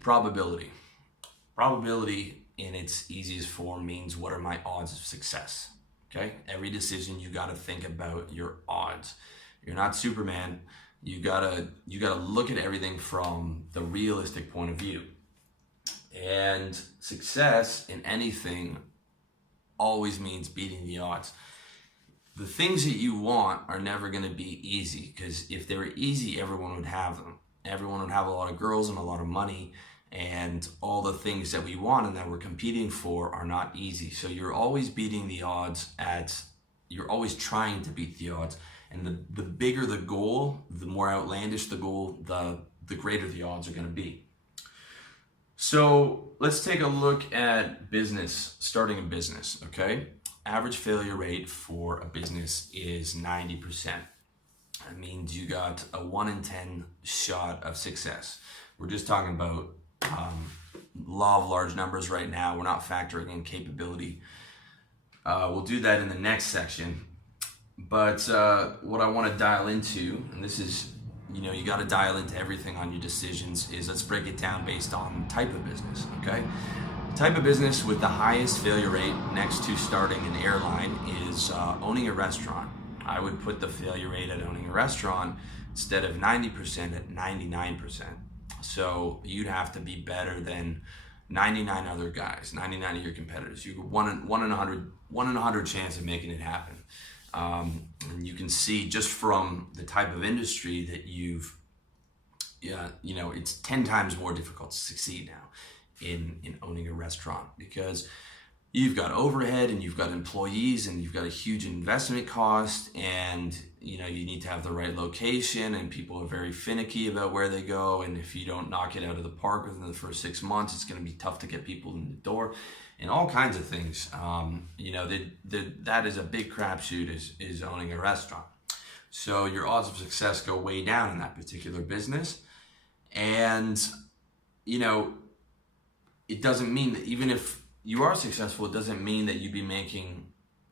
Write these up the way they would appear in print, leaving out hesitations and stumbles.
Probability. Probability in its easiest form means what are my odds of success? Okay? Every decision you got to think about your odds. You're not Superman. You got to look at everything from the realistic point of view. And success in anything always means beating the odds. The things that you want are never going to be easy, because if they were easy, everyone would have them. Everyone would have a lot of girls and a lot of money, and all the things that we want and that we're competing for are not easy. So you're always beating the odds you're always trying to beat the odds. And the bigger the goal, the more outlandish the goal, the greater the odds are going to be. So let's take a look at business, starting a business, okay? Average failure rate for a business is 90%. That means you got a 1 in 10 shot of success. We're just talking about law of large numbers right now. We're not factoring in capability. We'll do that in the next section. But what I want to dial into, and this is, you got to dial into everything on your decisions, is let's break it down based on type of business, okay? The type of business with the highest failure rate next to starting an airline is owning a restaurant. I would put the failure rate at owning a restaurant instead of 90% at 99%. So you'd have to be better than 99 other guys, 99 of your competitors. You one in 100 chance of making it happen. And you can see just from the type of industry that it's 10 times more difficult to succeed now in owning a restaurant, because you've got overhead and you've got employees and you've got a huge investment cost, and you need to have the right location, and people are very finicky about where they go, and if you don't knock it out of the park within the first 6 months, it's going to be tough to get people in the door, and all kinds of things. That is a big crapshoot, is owning a restaurant. So your odds of success go way down in that particular business. And it doesn't mean that even if you are successful, it doesn't mean that you'd be making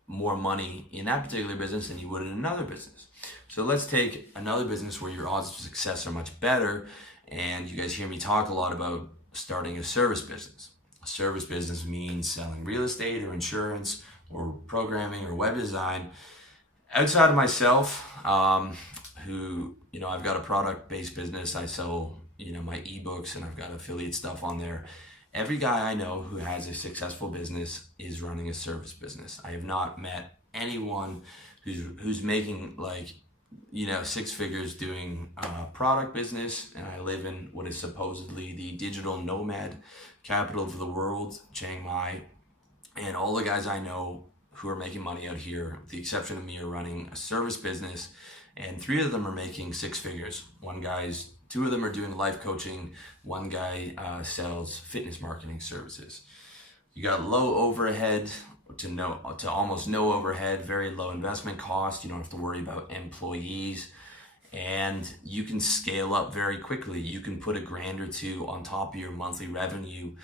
more money in that particular business than you would in another business. So let's take another business where your odds of success are much better. And you guys hear me talk a lot about starting a service business. A service business means selling real estate or insurance or programming or web design. Outside of myself, who, I've got a product-based business. I sell, my ebooks, and I've got affiliate stuff on there. Every guy I know who has a successful business is running a service business. I have not met anyone who's making 6 figures doing a product business, and I live in what is supposedly the digital nomad capital of the world, Chiang Mai, and all the guys I know who are making money out here, with the exception of me, are running a service business, and 3 of them are making 6 figures. 2 of them are doing life coaching. 1 guy sells fitness marketing services. You got low overhead to almost no overhead, very low investment cost. You don't have to worry about employees, and you can scale up very quickly. You can put $1,000 or $2,000 on top of your monthly revenue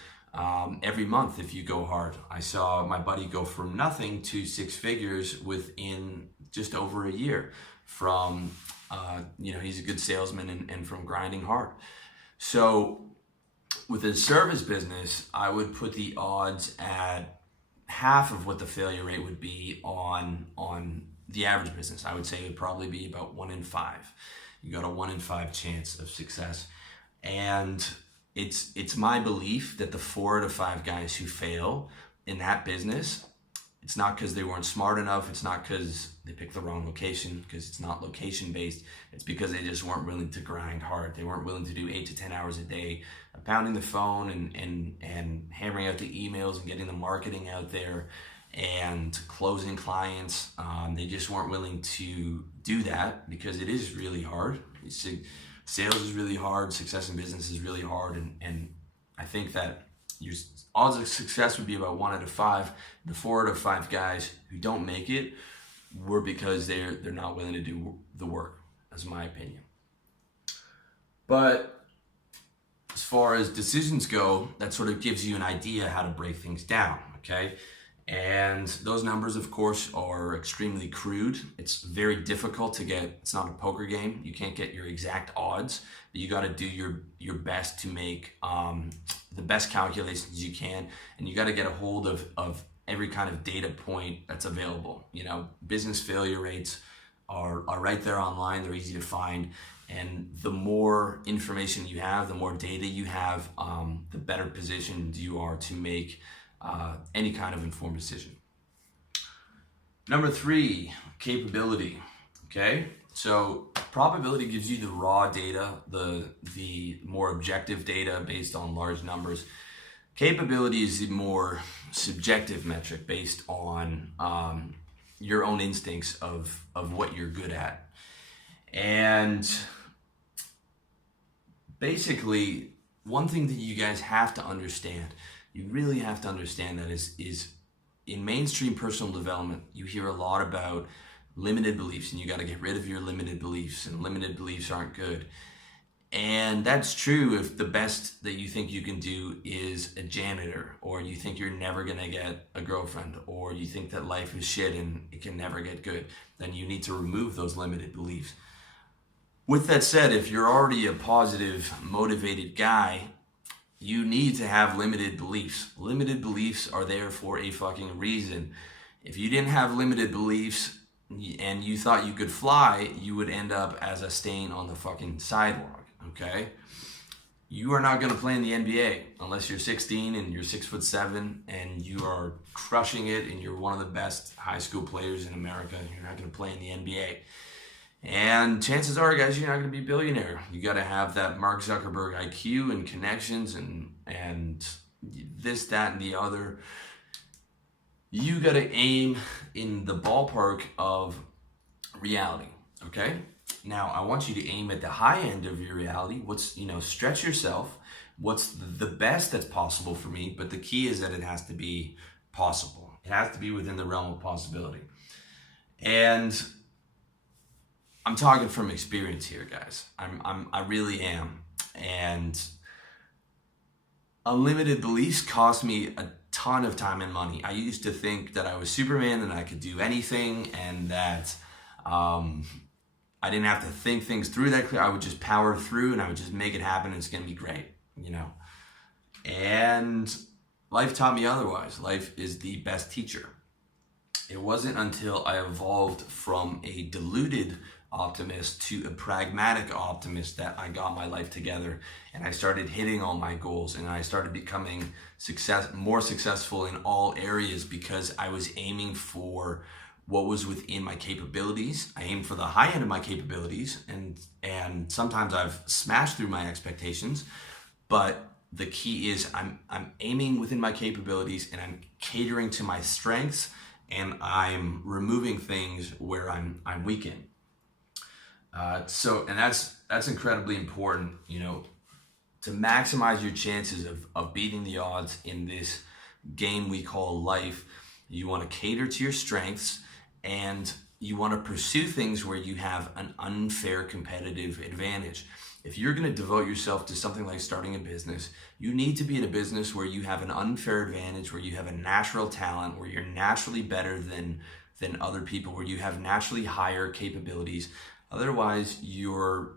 every month if you go hard. I saw my buddy go from nothing to 6 figures within just over a year from he's a good salesman and from grinding hard. So with a service business, I would put the odds at half of what the failure rate would be on the average business. I would say it would probably be about 1 in 5. You got a 1 in 5 chance of success. And it's my belief that the 4 out of 5 guys who fail in that business, it's not because they weren't smart enough. It's not because they picked the wrong location, because it's not location based. It's because they just weren't willing to grind hard. They weren't willing to do 8 to 10 hours a day, pounding the phone and hammering out the emails and getting the marketing out there and closing clients. They just weren't willing to do that because it is really hard. Sales is really hard. Success in business is really hard. And I think that your odds of success would be about 1 out of 5. The 4 out of 5 guys who don't make it were because they're not willing to do the work, that's my opinion. But as far as decisions go, that sort of gives you an idea how to break things down, okay? And those numbers, of course, are extremely crude. It's very difficult to get. It's not a poker game. You can't get your exact odds, but you got to do your best to make the best calculations you can, and you got to get a hold of every kind of data point that's available. You know, business failure rates are right there online. They're easy to find, and the more information you have, the more data you have, the better positioned you are to make any kind of informed decision. Number 3, capability. Okay, so probability gives you the raw data, the more objective data based on large numbers. Capability is the more subjective metric based on your own instincts of what you're good at. And basically, one thing that you guys have to understand, you really have to understand that is in mainstream personal development, you hear a lot about limited beliefs, and you got to get rid of your limited beliefs, and limited beliefs aren't good. And that's true if the best that you think you can do is a janitor, or you think you're never going to get a girlfriend, or you think that life is shit and it can never get good. Then you need to remove those limited beliefs. With that said, if you're already a positive, motivated guy, you need to have limited beliefs. Limited beliefs are there for a fucking reason. If you didn't have limited beliefs and you thought you could fly, you would end up as a stain on the fucking sidewalk, okay? You are not gonna play in the NBA unless you're 16 and you're 6'7" and you are crushing it and you're one of the best high school players in America. You're not gonna play in the NBA. And chances are, guys, you're not going to be a billionaire. You got to have that Mark Zuckerberg IQ and connections and this, that, and the other. You got to aim in the ballpark of reality, okay? Now, I want you to aim at the high end of your reality. Stretch yourself. What's the best that's possible for me? But the key is that it has to be possible. It has to be within the realm of possibility. And I'm talking from experience here, guys. I really am. And unlimited beliefs cost me a ton of time and money. I used to think that I was Superman and I could do anything, and that I didn't have to think things through that clear. I would just power through and I would just make it happen and it's gonna be great, you know? And life taught me otherwise. Life is the best teacher. It wasn't until I evolved from a deluded optimist to a pragmatic optimist that I got my life together, and I started hitting all my goals, and I started becoming more successful in all areas because I was aiming for what was within my capabilities. I aimed for the high end of my capabilities, and sometimes I've smashed through my expectations, but the key is I'm aiming within my capabilities, and I'm catering to my strengths, and I'm removing things where I'm weak in. And that's incredibly important, you know, to maximize your chances of beating the odds in this game we call life. You want to cater to your strengths, and you want to pursue things where you have an unfair competitive advantage. If you're going to devote yourself to something like starting a business, you need to be in a business where you have an unfair advantage, where you have a natural talent, where you're naturally better than other people, where you have naturally higher capabilities. Otherwise, you're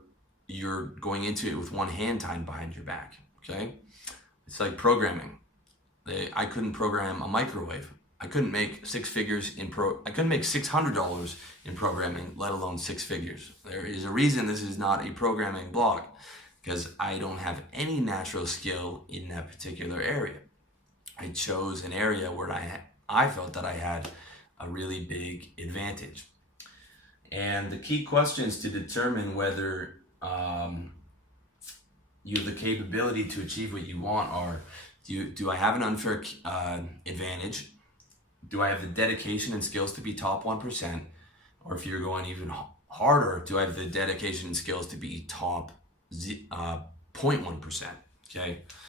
going into it with one hand tied behind your back, okay? It's like programming. I couldn't program a microwave. I couldn't make I couldn't make $600 in programming, let alone 6 figures. There is a reason this is not a programming blog, because I don't have any natural skill in that particular area. I chose an area where I felt that I had a really big advantage. And the key questions to determine whether you have the capability to achieve what you want are, do I have an unfair advantage? Do I have the dedication and skills to be top 1%? Or if you're going even harder, do I have the dedication and skills to be top 0.1%? Okay.